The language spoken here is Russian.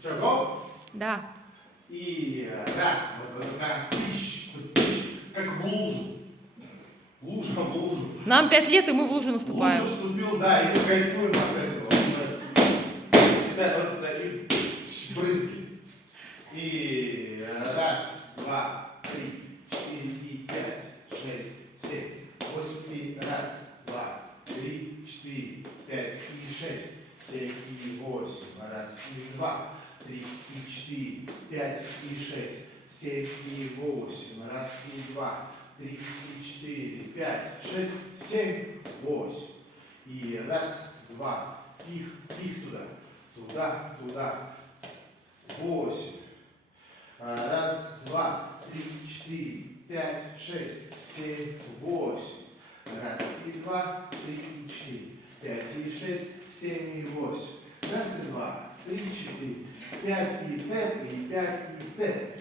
Что, го? Да. И раз. Вот прям как в лужу. Лужа в лужу. Нам 5 лет, и мы в лужу В наступаем. лужу вступил, да, и мы кайфуем от этого. Вот такие брызги. И раз, два, три, четыре, и пять, шесть, семь, восемь, и раз, два, три, четыре, пять, и шесть, семь, и восемь, раз, и два, три, и четыре, пять, и шесть, семь, и восемь, раз, и два, три, и четыре, пять, шесть, семь, восемь. И раз, два, пих туда, туда, туда, восемь. Раз, два, три, четыре, пять, шесть, семь, восемь. Раз, и два, три, и четыре, пять, и шесть, семь, и восемь. Раз, и два, три, четыре, пять, и т, и пять, и т.